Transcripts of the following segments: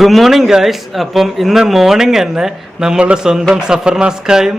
Good morning guys. അപ്പം ഇന്ന് morning തന്നെ നമ്മളുടെ സ്വന്തം സഫർനാസ്കായും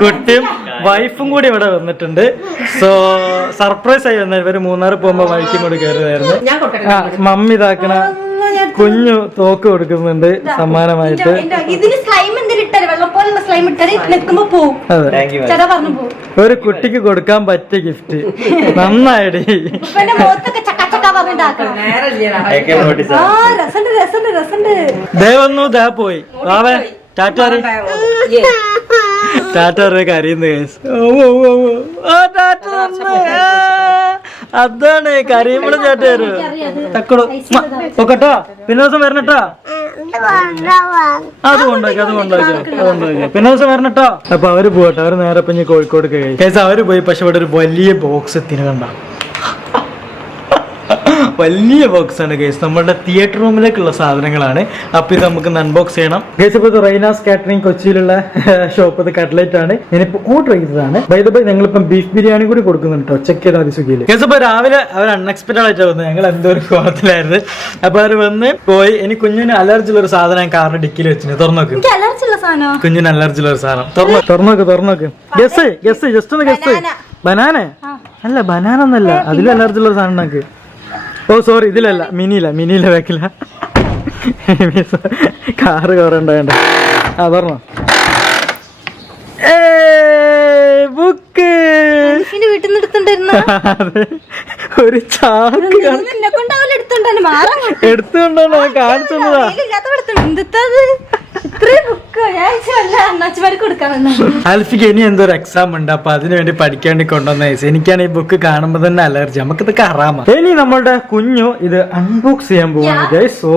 കുട്ടിയും വൈഫും കൂടി ഇവിടെ വന്നിട്ടുണ്ട്. സോ സർപ്രൈസ് ആയി വന്ന ഇവര് മൂന്നാർ പോകുമ്പോ വഴിക്കും കൂടി കയറിയതായിരുന്നു. മമ്മി ഇതാക്കണ കുഞ്ഞു തോക്ക് കൊടുക്കുന്നുണ്ട് സമ്മാനമായിട്ട്. ഒരു കുട്ടിക്ക് കൊടുക്കാൻ പറ്റിയ ഗിഫ്റ്റ്. നന്നായിടി. ദേവന്നു ദേ പോയി വാവേ ടാറ്റാറി കരയുന്നു. അതാണ് കരയുമ്പോഴും ചേട്ട തക്കടു ഒക്കട്ടോ പിന്നെ ദിവസം വരണട്ടോ. അത് കൊണ്ടാക്കി പിന്നെ ദിവസം വരണട്ടോ. അപ്പൊ അവര് പോട്ടെ. അവര് നേരെ ഇപ്പൊ കോഴിക്കോട് കഴിയും. അവര് പോയി. പക്ഷെ ഇവിടെ ഒരു വലിയ ബോക്സ് എത്തിന് കണ്ട. വലിയ ബോക്സ് ആണ് ഗൈസ്. നമ്മുടെ തിയേറ്റർ റൂമിലേക്കുള്ള സാധനങ്ങളാണ്. അപ്പൊ ഇത് നമുക്ക് അൺബോക്സ് ചെയ്യണം ഗൈസ്. ഇപ്പൊ റൈനാസ് കാറ്ററിംഗ് കൊച്ചിയിലുള്ള ഷോപ്പ്. ഇത് കട്ട്ലറ്റ് ആണ്. ഞാനിപ്പോ ഓർഡർ ചെയ്തതാണ്. ബൈ ദ ബൈ ഞങ്ങളിപ്പം ബീഫ് ബിരിയാണി കൂടി കൊടുക്കുന്നുണ്ട് കേട്ടോ. ചെക്ക് ചെയ്താൽ മതി സ്വിഗ്ഗിയിൽ. ഗൈസ് ഇപ്പൊ രാവിലെ അവർ അൺഎക്സ്പെക്ടഡ് ആയിട്ട് വന്നത്. ഞങ്ങൾ എന്തോ ഒരു കോളത്തിലായിരുന്നു. അപ്പൊ അവര് വന്ന് പോയി. ഇനി കുഞ്ഞിന് അലർജി ഉള്ള ഒരു സാധനം കാറിന്റെ ഡിക്കിൽ വെച്ചിന്. തുറന്നോക്ക്. കുഞ്ഞിന് അലർജി ഉള്ള ഒരു സാധനം തുറന്നോക്ക്. ഗസ് ജസ്റ്റ് ഒന്ന് ഗസ്. ബനാന അല്ല, ബനാന ഒന്നല്ല. അതിലും അലർജി ഉള്ള ഒരു സാധനം ഉണ്ടാക്ക്. ഓ സോറി, ഇതിലല്ല, മിനിയില വെക്കില്ല. കാറ് കവറുണ്ടായണ്ട. ആ പറഞ്ഞോ. ബുക്ക് ഒരു ചാക്ക് എടുത്തുകൊണ്ടാണ് കാണിച്ചതാ. ആൽഫിക്ക് ഇനി എന്തോ ഒരു എക്സാം ഉണ്ട്. അപ്പൊ അതിനു വേണ്ടി പഠിക്കാൻ വേണ്ടി കൊണ്ടുവന്ന. എനിക്കാണ് ഈ ബുക്ക് കാണുമ്പോ തന്നെ അലർജി. നമുക്കിത് കറാമ. ഇനി നമ്മളുടെ കുഞ്ഞു ഇത് അൺബോക്സ് ചെയ്യാൻ പോവാണ് ഗൈസ്. സോ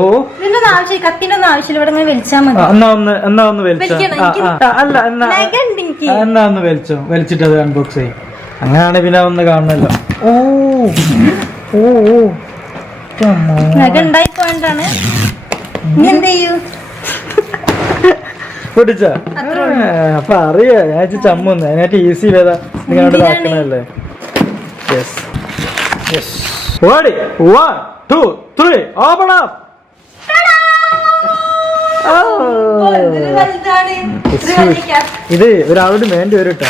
എന്നാ ഒന്ന് വലിച്ചോ. അല്ല എന്നാ ഒന്ന് വലിച്ചിട്ട് അത് അൺബോക്സ് ചെയ്യും. അങ്ങനെയാണ് പിന്നെ ഒന്ന് കാണണല്ലോ. ഓ പൊടിച്ചാ. അപ്പൊ അറിയാ ഞാൻ ചമ്മുന്ന്. അതിനായിട്ട് ഈസി വേദ നിങ്ങളോട് ഇതാക്കണല്ലേ. ഇത് ഒരാളോട് വേണ്ടി വരും കേട്ടോ.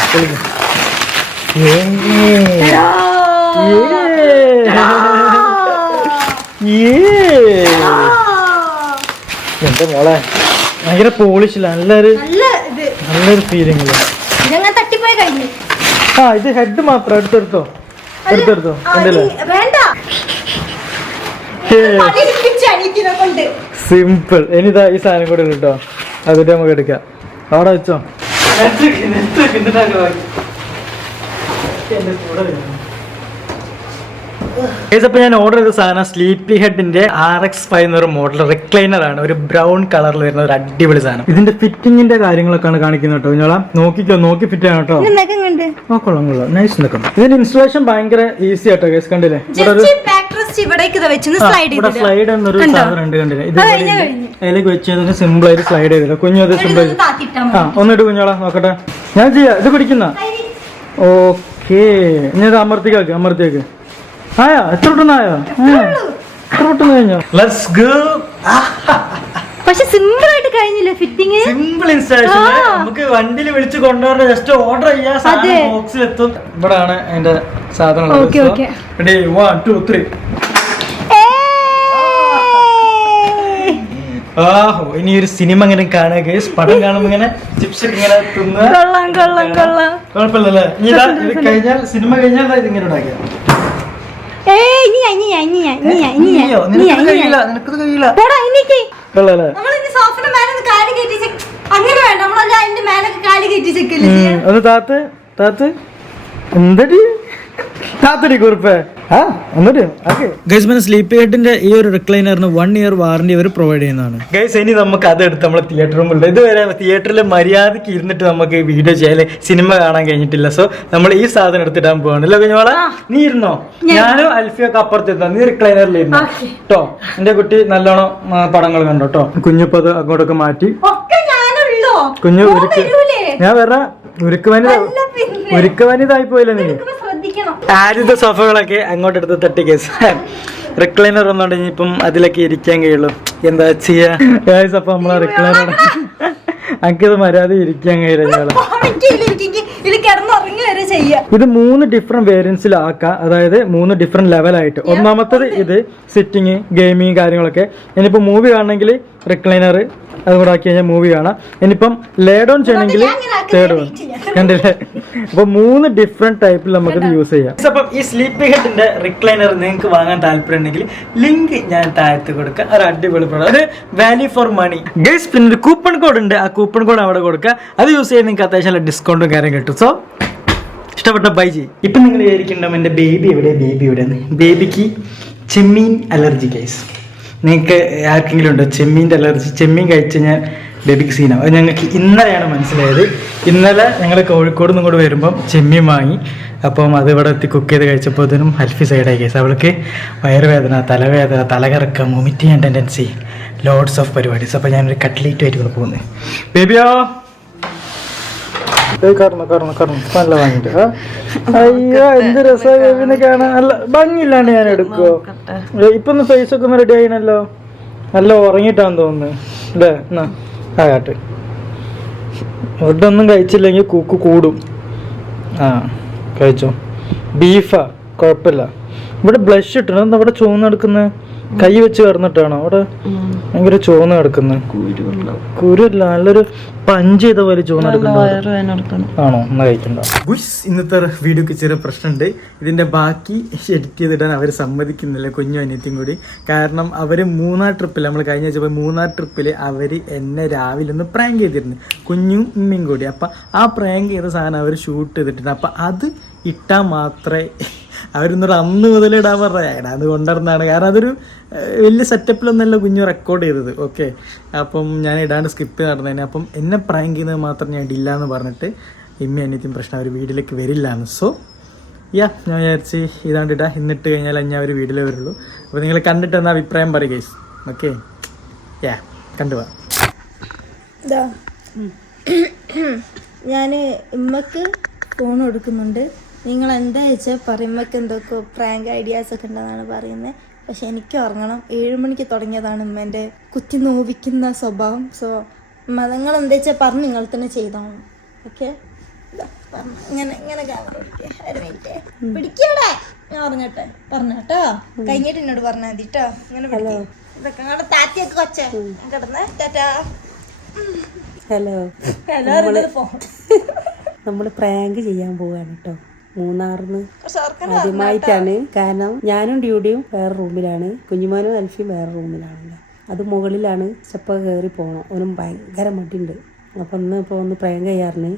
എന്റെ മോളെ ഭയങ്കര പോളിഷില്ല. നല്ലൊരു ഫീലിംഗ്. ആ ഇത് ഹെഡ് മാത്രം. എടുത്തെടുത്തോ കണ്ടില്ലേ. സിമ്പിൾ. ഇനിതാ ഈ സാധനം കൂടെ കേട്ടോ. അതിന്റെ നമുക്ക് എടുക്കാം. അവിടെ വെച്ചോ. ഇപ്പൊ ഞാൻ ഓർഡർ ചെയ്ത സാധനം സ്ലീപ്പി ഹെഡിന്റെ RX5 എന്നൊരു മോഡൽ റിക്ലൈനർ ആണ്. ഒരു ബ്രൗൺ കളറിൽ വരുന്ന ഒരു അടിപൊളി സാധനം. ഇതിന്റെ ഫിറ്റിങ്ങിന്റെ കാര്യങ്ങളൊക്കെയാണ് കാണിക്കുന്നത് കേട്ടോ. ഞാൻ നോക്കി ഫിറ്റ് ആണ് കേട്ടോ. കൊള്ളാം. നൈസ് നിൽക്കും. ഇതിന്റെ ഇൻസ്റ്റലേഷൻ ഭയങ്കര ഈസി ആട്ടോ ഗൈസ്. കണ്ടില്ലേ സ്ലൈഡ് എന്നൊരു സാധനം ഉണ്ട്. കണ്ടില്ലേ ഇത് അതിലേക്ക് വെച്ചതിന് സിമ്പിൾ ആയിട്ട് സ്ലൈഡ് ചെയ്തില്ല. കുഞ്ഞു അത് സിമ്പിൾ. ആ ഒന്നിട്ട് കുഞ്ഞോളാ നോക്കട്ടെ. ഞാൻ ചെയ്യാം. ഇത് പിടിക്കുന്ന ഓക്കേ. ഇനി ഇത് അമർത്തിയേക്ക്. ആയോ എത്ര കഴിഞ്ഞോ. Let's go. പക്ഷെ സിമ്പിൾ ആയിട്ട് കഴിഞ്ഞില്ലേ ഫിറ്റിംഗ്. Simple installation. നമുക്ക് വണ്ടിയിൽ വിളിച്ച് കൊണ്ടുവരേണ്ട. ജസ്റ്റ് ഓർഡർ ചെയ്യാ. ബോക്സിൽ എത്തും. ഇവിടാണ് അതിന്റെ സാധനം. റെഡി 1 2 3. ആഹോ ഇനി ഒരു സിനിമ ഇങ്ങനെ കാണുക ഗൈസ്. പടം കാണുമ്പോ ഇങ്ങനെ ചിപ്സ് ഒക്കെ ഇങ്ങനെ തിന്നുക. കുഴപ്പമില്ലല്ലേ. ഇനി ഇത് കഴിഞ്ഞാൽ സിനിമ കഴിഞ്ഞാൽ ഇതിങ്ങനെ ഉണ്ടാക്കിയ. ഒന്ന് താത്ത് എന്തടി താത്തടി കുറിപ്പേ. സ്ലീപ്പ് ഹെഡിന്റെ ഈ ഒരു റിക്ലൈനറിന് 1 ഇയർ വാറന്റി അവർ പ്രൊവൈഡ് ചെയ്യുന്നതാണ് ഗൈസ്. ഇനി നമുക്ക് അത് എടുത്ത് നമ്മളെ തിയേറ്റർ റൂമിൽ ഇതുവരെ തിയേറ്ററിൽ മര്യാദക്ക് ഇരുന്നിട്ട് നമുക്ക് വീഡിയോ ചെയ്യാൻ സിനിമ കാണാൻ കഴിഞ്ഞിട്ടില്ല. സോ നമ്മൾ ഈ സാധനം എടുത്തിടാൻ പോവാണല്ലോ. കുഞ്ഞോളെ നീ ഇരുന്നോ. ഞാനും അൽഫിയൊക്കെ അപ്പുറത്തിരുന്നോ. നീ റിക്ലൈനറിൽ ഇരുന്നോ കേട്ടോ. എന്റെ കുട്ടി നല്ലോണം പടങ്ങൾ കണ്ടോ കേട്ടോ. കുഞ്ഞിപ്പത് അങ്ങോട്ടൊക്കെ മാറ്റി. കുഞ്ഞു ഞാൻ വേറെ ഉരുക്ക് വനിതായി പോയില്ല നീ. ആദ്യത്തെ സോഫകളൊക്കെ അങ്ങോട്ടെടുത്ത് തട്ടി കേസ്. റിക്ലൈനർ ഒന്നുകൊണ്ട് ഇനിയിപ്പം അതിലൊക്കെ ഇരിക്കാൻ കഴിയുള്ളൂ. എന്താ ചെയ്യാ ഗൈസ്? അപ്പൊ നമ്മളെ റിക്ലൈനർ എനിക്കിത് മര്യാദ ഇരിക്കാൻ കഴിയില്ല. ഇത് 3 ഡിഫറെന്റ് വേരിയൻസിലാക്കാം, അതായത് 3 ഡിഫറെന്റ് ലെവലായിട്ട്. ഒന്നാമത്തത് ഇത് സിറ്റിങ്, ഗെയിമിങ് കാര്യങ്ങളൊക്കെ. ഇനിയിപ്പോ മൂവി കാണണമെങ്കിൽ റിക്ലൈനർ അതും കൂടെ ആക്കി കഴിഞ്ഞാൽ മൂവി കാണാം. ഇനിയിപ്പം ലേ ഡൗൺ ചെയ്യണമെങ്കിൽ തേർഡ് വൺ. കണ്ടില്ലേ? അപ്പൊ 3 ഡിഫറെന്റ് ടൈപ്പിൽ നമുക്കിത് യൂസ് ചെയ്യാം. അപ്പം ഈ സ്ലീപ്പി ഹെഡിന്റെ റിക്ലൈനർ നിങ്ങൾക്ക് വാങ്ങാൻ താല്പര്യം ഉണ്ടെങ്കിൽ ലിങ്ക് ഞാൻ താഴത്ത് കൊടുക്കാം. ഒരു അടിപൊളി പ്രോഡക്റ്റ്, ഒരു വാല്യൂ ഫോർ മണി ഗൈസ്. പിന്നെ ഒരു കൂപ്പൺ കോഡ് ഉണ്ട്, ആ കൂപ്പൺ കോഡ് അവിടെ കൊടുക്കുക. അത് യൂസ് ചെയ്യാൻ നിങ്ങൾക്ക് അത്യാവശ്യം ഡിസ്കൗണ്ടും കാര്യം കിട്ടും. സോ ഇഷ്ടപ്പെട്ട ബൈ ചെയ്യും. ഇപ്പം നിങ്ങൾ വിചാരിക്കണ്ടാവും എൻ്റെ ബേബി എവിടെയാണ്. ബേബിക്ക് ചെമ്മീൻ അലർജി ഗൈസ്. നിങ്ങൾക്ക് ആർക്കെങ്കിലും ഉണ്ടോ ചെമ്മീൻ്റെ അലർജി? ചെമ്മീൻ കഴിച്ച് കഴിഞ്ഞാൽ ബേബിക്ക് സീനാവും. അത് ഞങ്ങൾക്ക് ഇന്നലെയാണ് മനസ്സിലായത്. ഇന്നലെ ഞങ്ങൾ കോഴിക്കോട് നിന്നും കൂടെ വരുമ്പം ചെമ്മീൻ വാങ്ങി. അപ്പം അത് ഇവിടെ എത്തി കുക്ക് ചെയ്ത് കഴിച്ചപ്പോൾ ഇതിനും ഹെൽഫി സൈഡായി കേസ്. അവൾക്ക് വയറുവേദന, തലവേദന, തലകറക്കം, വൊമിറ്റ് ചെയ്യാൻ ടെൻഡൻസി, ലോഡ്സ് ഓഫ് പരിപാടീസ്. അപ്പോൾ ഞാനൊരു കട്ട്ലേറ്റുമായിട്ട് ഇവിടെ പോകുന്നത്. ബേബിയോ നല്ല വാങ്ങിട്ട്. അയ്യോ എന്ത് രസമാണ് ബേബിനെ കാണാൻ. നല്ല ഭംഗിയില്ലാണ്ട് ഞാൻ എടുക്കുവോ? ഇപ്പൊ ഒന്ന് ഫേസ് ഒക്കെ ഒന്ന് റെഡി ആയിനല്ലോ. നല്ല ഉറങ്ങിയിട്ടാന്ന് തോന്നുന്നു അല്ലേ? എന്നാ ആകട്ടെ. ഫുഡൊന്നും കഴിച്ചില്ലെങ്കിൽ കൂക്ക് കൂടും. ആ കഴിച്ചോ. ബീഫാ കുഴപ്പമില്ല. ഇവിടെ ബ്ലഷ് ഇട്ടണം. ഇവിടെ ചോന്ന് എടുക്കുന്നത് കൈ വെച്ച് കിടന്നിട്ടാണോ? അവിടെ ഭയങ്കര ചോന്ന് കിടക്കുന്നത്. കുരുല്ല, നല്ലൊരു പഞ്ച് ചെയ്ത പോലെ ചോന്ന് എടുക്കുന്നത് ആണോ? എന്നാ കഴിക്കണ്ട. ഇന്നത്തെ വീഡിയോക്ക് ചെറിയ പ്രശ്നമുണ്ട്. ഇതിന്റെ ബാക്കി എഡിറ്റ് ചെയ്തിടാൻ അവർ സമ്മതിക്കുന്നില്ല, കുഞ്ഞു അനിയത്തിയും കൂടി. കാരണം അവർ 3-ാം ട്രിപ്പിൽ, നമ്മൾ കഴിഞ്ഞ ആഴ്ച 3-ാം ട്രിപ്പിൽ അവർ എന്നെ രാവിലെ ഒന്ന് പ്രാങ്ക് ചെയ്തിരുന്നു, കുഞ്ഞും ഉമ്മയും കൂടി. അപ്പം ആ പ്രാങ്ക് ചെയ്ത സാധനം അവർ ഷൂട്ട് ചെയ്തിട്ടുണ്ട്. അപ്പം അത് ഇട്ടാൽ മാത്രമേ അവരിന്നൊരു അന്ന് മുതൽ ഇടാൻ പറഞ്ഞ അത് കൊണ്ടുവരുന്നതാണ്. കാരണം അതൊരു വലിയ സെറ്റപ്പിലൊന്നല്ല കുഞ്ഞു റെക്കോർഡ് ചെയ്തത്. ഓക്കെ, അപ്പം ഞാൻ ഇടാണ്ട് സ്കിപ്പ് നടന്നതിന്. അപ്പം എന്നെ പ്രാങ്ക് ചെയ്യുന്നത് മാത്രം ഞാൻ ഇടില്ല എന്ന് പറഞ്ഞിട്ട് ഇമ്മ അനിയത്തിയും പ്രശ്നം, അവർ വീട്ടിലേക്ക് വരില്ലാന്ന്. സോ ഞാൻ വിചാരിച്ച് ഇതാണ്ട് ഇടാം. ഇന്നിട്ട് കഴിഞ്ഞാൽ ഞാൻ അവർ വീട്ടിലേ വരുള്ളൂ. അപ്പോൾ നിങ്ങൾ കണ്ടിട്ട് എന്നാ അഭിപ്രായം പറയും ഗൈസ്. ഓക്കെ, കണ്ടുപോവാ. ഞാൻ ഇമ്മക്ക് ഫോൺ കൊടുക്കുന്നുണ്ട്. നിങ്ങൾ എന്താ വെച്ചാൽ പറയുമ്പൊക്കെ എന്തൊക്കെ പ്രാങ്ക് ഐഡിയാസ് ഒക്കെ ഉണ്ടെന്നാണ് പറയുന്നത്. പക്ഷെ എനിക്ക് ഉറങ്ങണം. 7 മണിക്ക് തുടങ്ങിയതാണ് ഉമ്മേൻ്റെ കുത്തി നോവിക്കുന്ന സ്വഭാവം. സോ നിങ്ങൾ എന്താ വെച്ചാൽ പറഞ്ഞ് നിങ്ങൾ തന്നെ ചെയ്തോണം. ഓക്കെ, ഇങ്ങനെ ഇങ്ങനെ ക്യാമറ പിടിക്കവിടെ. ഞാൻ പറഞ്ഞോട്ടെ പറഞ്ഞോട്ടോ. കഴിഞ്ഞിട്ട് എന്നോട് പറഞ്ഞാൽ മതി കേട്ടോ. ഇങ്ങനെ ഇതൊക്കെ അങ്ങോട്ട് താറ്റിയൊക്കെ കൊച്ചേ കിടന്ന് ടാറ്റാ. ഹലോ, നമ്മൾ പ്രാങ്ക് ചെയ്യാൻ പോവാണ് കേട്ടോ. മൂന്നാറിന്ന് ആദ്യമായിട്ടാണ്. കാരണം ഞാനും ഡ്യൂഡിയും വേറെ റൂമിലാണ്, കുഞ്ഞുമാനും അൽഫിയും വേറെ റൂമിലാണല്ലോ. അത് മുകളിലാണ്. സ്റ്റെപ്പ് കയറി പോകണം. അവനും ഭയങ്കര മടിയുണ്ട്. അപ്പം ഒന്ന് പ്രാങ്ക് ചെയ്യാറിന്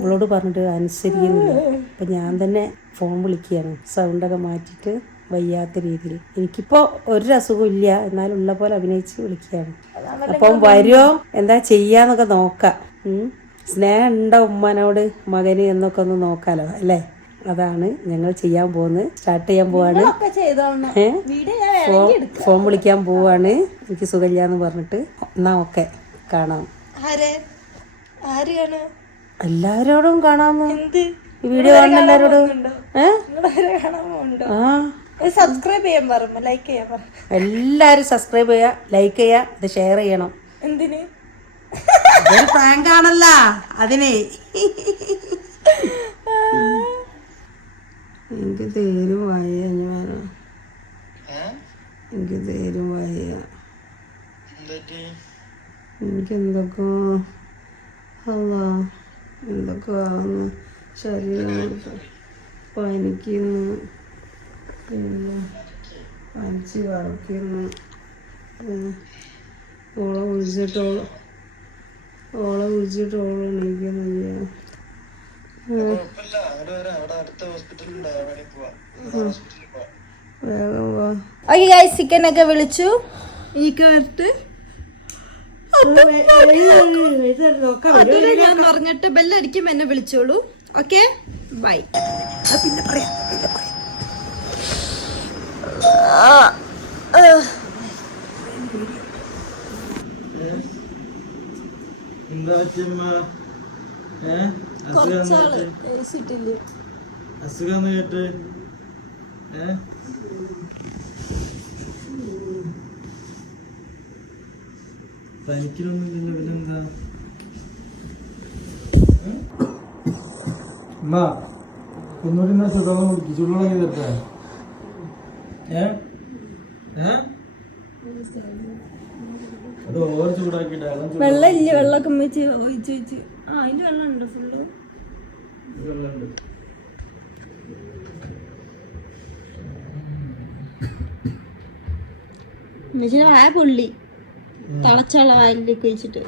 അവളോട് പറഞ്ഞിട്ട് അനുസരിക്കുന്നില്ല. അപ്പം ഞാൻ തന്നെ ഫോൺ വിളിക്കുകയാണ്, സൗണ്ടൊക്കെ മാറ്റിയിട്ട് വയ്യാത്ത രീതിയിൽ. എനിക്കിപ്പോൾ ഒരു അസുഖം ഇല്ല, എന്നാലും ഉള്ള പോലെ അഭിനയിച്ച് വിളിക്കുകയാണ്. അപ്പം വരുമോ എന്താ ചെയ്യാന്നൊക്കെ നോക്കാം. സ്നേഹം ഉണ്ടോ ഉമ്മനോട് മകന് എന്നൊക്കെ ഒന്ന് നോക്കാലോ അല്ലേ? അതാണ് ഞങ്ങൾ ചെയ്യാൻ പോകുന്നത്. സ്റ്റാർട്ട് ചെയ്യാൻ പോവാണ്. ഫോൺ വിളിക്കാൻ പോവാണ്. എനിക്ക് സുഖമില്ലാന്ന് പറഞ്ഞിട്ട്. എന്നാ ഓക്കെ, കാണാം. എല്ലാരോടും കാണാമോ? ഈ വീഡിയോ കാണുന്ന എല്ലാരോടും സബ്സ്ക്രൈബ് ചെയ്യാൻ പറഞ്ഞു, ലൈക്ക് ചെയ്യാൻ പറഞ്ഞു. എല്ലാരും സബ്സ്ക്രൈബ് ചെയ്യാ, ലൈക്ക് ചെയ്യാ, ഇത് ഷെയർ ചെയ്യണം. എന്തിന്? അതൊരു പ്രാങ്ക് ആണല്ലോ അതിനെ. എനിക്ക് തേരും വായ, എനിക്ക് തേരും വായ, എനിക്ക് എന്തൊക്കെ എന്തൊക്കെ ആവുന്നു. ശരീരം പനിക്കുന്നു, പിന്നെ പനിച്ച് വറക്കുന്നു. ഓളെ വിളിച്ചിട്ടോളം എണീക്കുന്നില്ല. വേഗം വാ. ഓക്കെ ഗൈസ്, ചിക്കനൊക്കെ വിളിച്ചു. ഞാൻ പറഞ്ഞിട്ട് ബെല്ലടിക്കും, എന്നെ വിളിച്ചോളൂ. Okay, bye. പിന്നെ പറയാം. അസുഖം കേട്ട് തനിക്കൊന്നുമില്ലല്ലോ പിന്നെന്താ? അമ്മ ഒന്നുകൂടി സുഖം കുടിക്കും, ചുള്ളുണങ്ങി തരട്ടെ? അത് ഓവർ ചൂടാക്കിട്ട് വെള്ളം ഇല്ല, വെള്ളമൊക്കെ വെച്ച് ഒഴിച്ച് വെച്ച്. അതിന് വെള്ളം ഉണ്ട് ഫുള്ള്. വെള്ളമുണ്ട്. ഉമ്മച്ചിയുടെ വായ പൊള്ളി, തളച്ചുള്ള വായിലേക്ക് വെച്ചിട്ട്.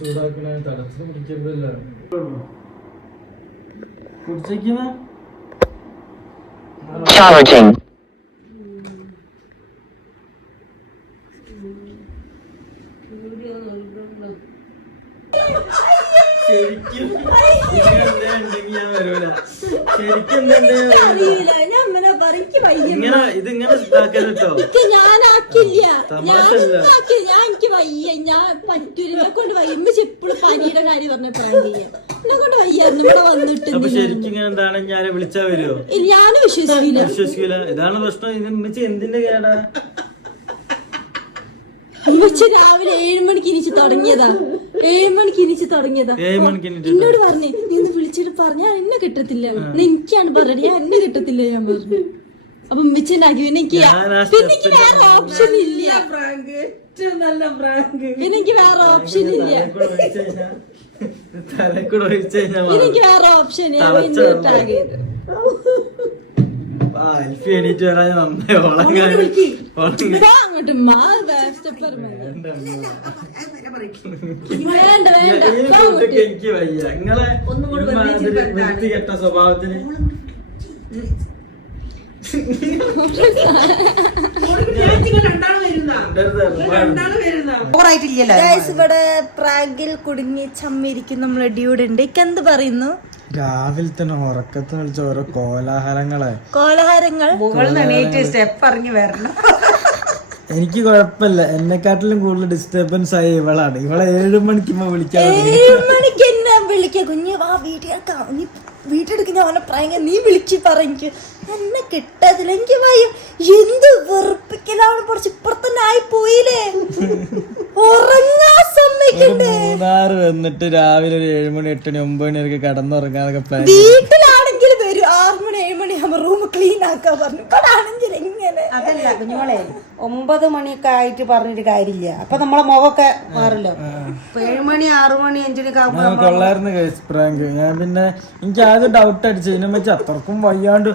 ചൂടാക്കണ തടസ്സം കുടിക്കരുതല്ലോ. കുടിച്ചേക്കുന്ന ശരിക്കും ഉണ്ടെങ്കിൽ ഞാൻ വരൂല. ശരിക്കും ഇങ്ങനെ ഇതിങ്ങനെ ഇതാക്കരുട്ടോ. ഞാനാക്കില്ല, തമാശല്ല. എനിക്ക് വയ്യ, ഞാൻ പറ്റൂല, എന്നെ കൊണ്ട് വയ്യ. ഉമ്മച്ചി എപ്പോഴും പനിയുടെ കാര്യം പറഞ്ഞ പ്രായം ചെയ്യാം, എന്നെ കൊണ്ട് വയ്യ. ഇവിടെ വന്നിട്ട് അപ്പൊ ശരിക്കും ഇങ്ങനെ എന്താണ് ഞാൻ വിളിച്ചാ വരുമോ? ഞാനും വിശ്വസിക്കൂല. ഇതാണ് പ്രശ്നം. ഇത് എന്തിന്റെ കേടാ? ഉമ്മച്ചി രാവിലെ 7 മണിക്ക് ഇനിച്ച് തുടങ്ങിയതാ. 7 മണിക്ക് ഇനിച്ച് തുടങ്ങിയതാ. 7 മണിക്ക് എന്നോട് പറഞ്ഞേ, നീ ഒന്ന് വിളിച്ചിട്ട് പറഞ്ഞാ എന്നെ കിട്ടത്തില്ല, എനിക്കാണ് പറഞ്ഞത്, ഞാൻ എന്നെ കിട്ടത്തില്ല ഞാൻ പറഞ്ഞു. അപ്പൊ ഉമ്മച്ചി ഉണ്ടാക്കി. പിന്നെ എനിക്ക് വേറെ ഓപ്ഷൻ ഇല്ല, പിന്നെ എനിക്ക് വേറെ ഓപ്ഷൻ ഇല്ല, തലക്കൂടെ ഒഴിച്ചു കഴിഞ്ഞാൽ എനിക്ക് വേറെ ഓപ്ഷൻ ഇന്നിട്ടാകിയത്. അൽഫി എണീറ്റ് വരാൻ നന്നായി അങ്ങോട്ട് വേണ്ട വേണ്ട, എനിക്ക് വയ്യ നിങ്ങളെ വൃത്തികെട്ട സ്വഭാവത്തിന്. ഇവിടെ പ്രാഗിൽ കുടുങ്ങി ചമ്മിരിക്കും നമ്മളെ ഡ്യൂഡ് ഉണ്ട്. എന്ത് പറയുന്നു? രാവിലെ തന്നെ ഉറക്കത്തിന് വിളിച്ച ഓരോ കോലാഹലങ്ങൾ സ്റ്റെപ്പ് ഇറങ്ങി വരണം. എനിക്ക് കുഴപ്പമില്ല, എന്നെക്കാട്ടിലും കൂടുതൽ ഡിസ്റ്റർബൻസ് ആയി ഇവളാണ്. ഇവളെ 7 മണിക്ക് വിളിക്കാൻ 7 മണിക്ക് എന്നെ വിളിക്ക, കുഞ്ഞ് വാ വീട്ടിലെടുക്കാം, നീ വീട്ടിലെടുക്കുന്ന അവനെ പ്രായം നീ വിളിച്ച് പറഞ്ഞിക്ക്, എന്നെ കിട്ടത്തില്ല, എനിക്ക് ഭയം. എന്ത് വെറുപ്പിക്കലാണ് കുറച്ച് ഇപ്പുറത്തന്നെ ആയി പോയില്ലേ. ഉറങ്ങാൻ സമ്മതിക്കണ്ടേ? 3 വന്നിട്ട് രാവിലെ ഒരു 7 മണി 8 മണി 9 മണി വരെ കിടന്നുറങ്ങാനൊക്കെ പ്ലാൻ. വീട്ടിലാണെങ്കിൽ വരും 6 മണി 7 മണി ആകുമ്പോ റൂം ക്ലീൻ ആക്കാൻ പറഞ്ഞു. ഇവിടെ ആണെങ്കിൽ എങ്ങനെ? അതല്ല കുഞ്ഞുമോളെ, 9 മണിയൊക്കെ ആയിട്ട് പറഞ്ഞിട്ട് കാര്യമില്ല. അപ്പൊ നമ്മളെ മുഖമൊക്കെ മാറില്ലോ. 7 മണി 6 മണി 5 മണിയൊക്കെ ആകുമ്പോ കൊള്ളായിരുന്നു കേസ് പ്രാങ്ക്. ഞാൻ പിന്നെ എനിക്ക് ആദ്യം ഡൗട്ട് അടിച്ചു, ഇതിനെ വെച്ച് അത്രക്കും വയ്യാണ്ട്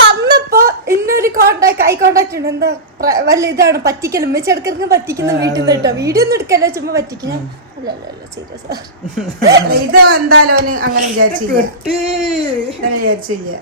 വന്നപ്പോ ഇന്നൊരു ഐ കോണ്ടാക്ട് ഉണ്ട്. എന്താ വല്ല ഇതാണ് പറ്റിക്കലും വെച്ചെടുക്കുന്ന പറ്റിക്കുന്ന വീട്ടിൽ നിന്ന് കേട്ടോ. വീഡിയോ ഒന്നും എടുക്കല്ല, ചുമ്മാ പറ്റിക്കുന്ന. ഇത് എന്തായാലും അങ്ങനെ വിചാരിച്ചില്ല.